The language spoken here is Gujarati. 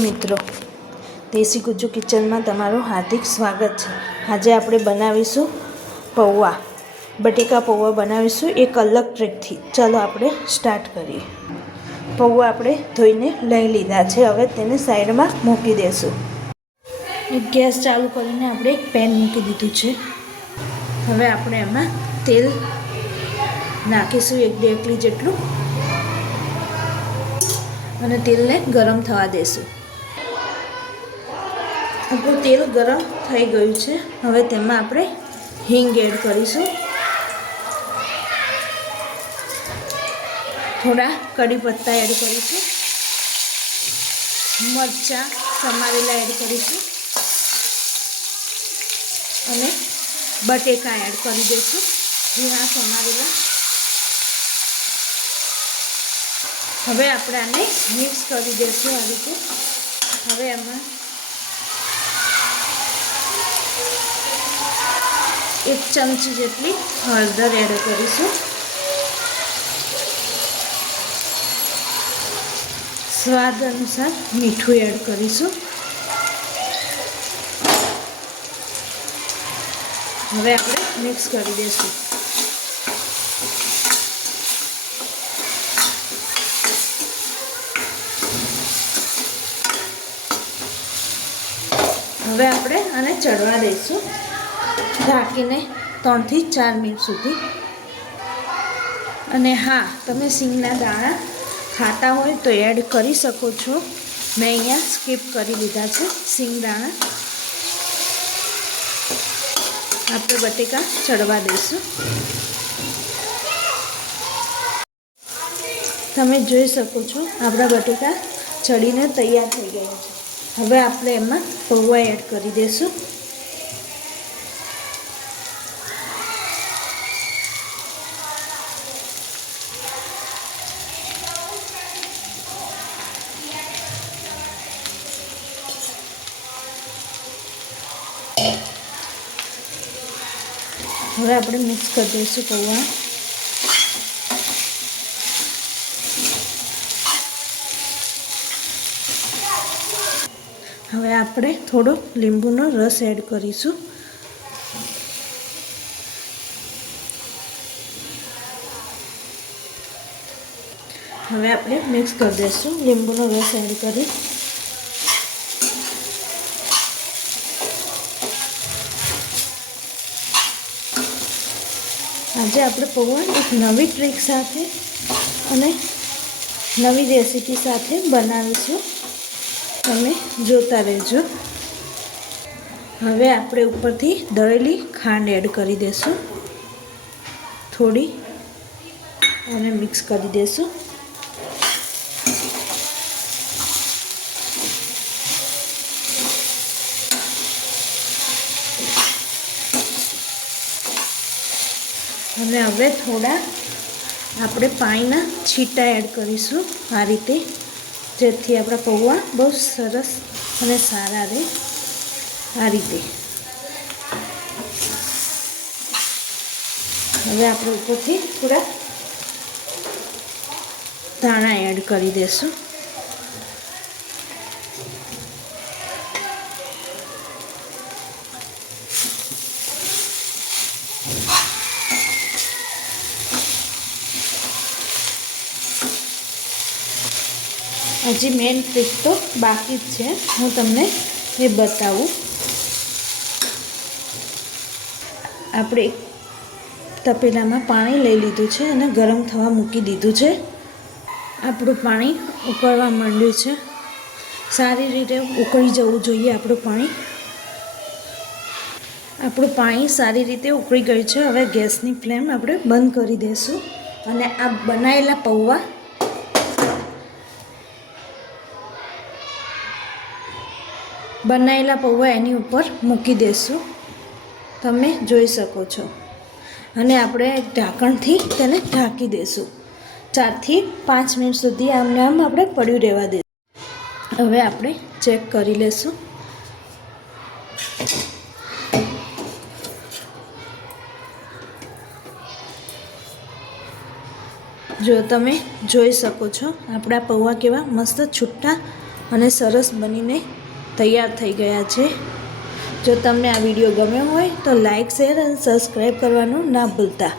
હેલો મિત્રો, દેશી ગુજ્જુ કિચનમાં તમારું હાર્દિક સ્વાગત છે। આજે આપણે બનાવીશું પૌવા, બટેકા પૌવા બનાવીશું એક અલગ ટ્રીકથી। ચાલો આપણે સ્ટાર્ટ કરીએ। પૌવા આપણે ધોઈને લઈ લીધા છે, હવે તેને સાઈડમાં મૂકી દેશું। ગેસ ચાલુ કરીને આપણે એક પેન મૂકી દીધું છે। હવે આપણે એમાં તેલ નાખીશું 1-2 ચમચી જેટલું અને તેલને ગરમ થવા દેશું। આપણું તેલ ગરમ થઈ ગયું છે, હવે તેમાં આપણે હિંગ એડ કરીશું, થોડા કડી પત્તા એડ કરીશું, મરચાં સમારેલા એડ કરીશું અને બટેકા એડ કરી દઈશું ઝીણા સમારેલા। હવે આપણે આને મિક્સ કરી દઈશું આ રીતે। હવે એમાં 1 ચમચી જેટલી હળદર એડ કરીશું, સ્વાદ અનુસાર મીઠું એડ કરીશું। હવે આપણે મિક્સ કરી દઈશું। હવે આપણે આને ચડવા દઈશું ઢાંકીને 3 થી 4 મિનિટ સુધી। અને હા, તમે સિંગના દાણા ખાતા હોય તો એડ કરી શકો છો, મેં અહીંયા સ્કીપ કરી લીધા છે સિંગ દાણા। આપણે બટેકા ચડવા દઈશું। તમે જોઈ શકો છો આપણા બટેકા ચડીને તૈયાર થઈ ગયા છે। હવે આપણે એમાં પૌવા એડ કરી દઈશું। હવે આપણે મિક્સ કરી દઈશું પૌવા। હવે આપણે થોડો લીંબુનો રસ એડ કરીશું। હવે આપણે મિક્સ કરી દઈશું લીંબુનો રસ એડ કરી। આજે આપણે પૌવા એક નવી ટ્રીક સાથે અને નવી રેસીપી સાથે બનાવીશું, તમે જોતા રહેજો। હવે આપણે ઉપરથી દળેલી ખાંડ એડ કરી દઈશું થોડી અને મિક્સ કરી દઈશું। અને હવે થોડા આપણે પાણીના છીટા એડ કરીશું આ રીતે, જેથી આપણા પૌવા બહુ સરસ અને સારા રહે આ રીતે। હવે આપણે ઉપરથી થોડા ધાણા એડ કરી દઈશું। હજી મેઇન ટ્રીક તો બાકી જ છે, હું તમને એ બતાવું। આપણે એક તપેલામાં પાણી લઈ લીધું છે અને ગરમ થવા મૂકી દીધું છે। આપણું પાણી ઉકળવા માંડ્યું છે, સારી રીતે ઉકળી જવું જોઈએ આપણું પાણી। આપણું પાણી સારી રીતે ઉકળી ગયું છે। હવે ગેસની ફ્લેમ આપણે બંધ કરી દઈશું અને આ બનાવેલા પૌવા એની ઉપર મૂકી દઈશું, તમે જોઈ શકો છો। અને આપણે ઢાંકણથી તેને ઢાંકી દઈશું 4 થી 5 મિનિટ સુધી, આમને આમ આપણે પડ્યું રહેવા દઈશું। હવે આપણે ચેક કરી લઈશું। જો તમે જોઈ શકો છો આપણા પૌવા કેવા મસ્ત છૂટા અને સરસ બનીને તૈયાર થઈ ગયા છે. જો તમને આ વિડીયો ગમ્યો હોય તો લાઇક, શેર અને સબસ્ક્રાઈબ કરવાનું ના ભૂલતા.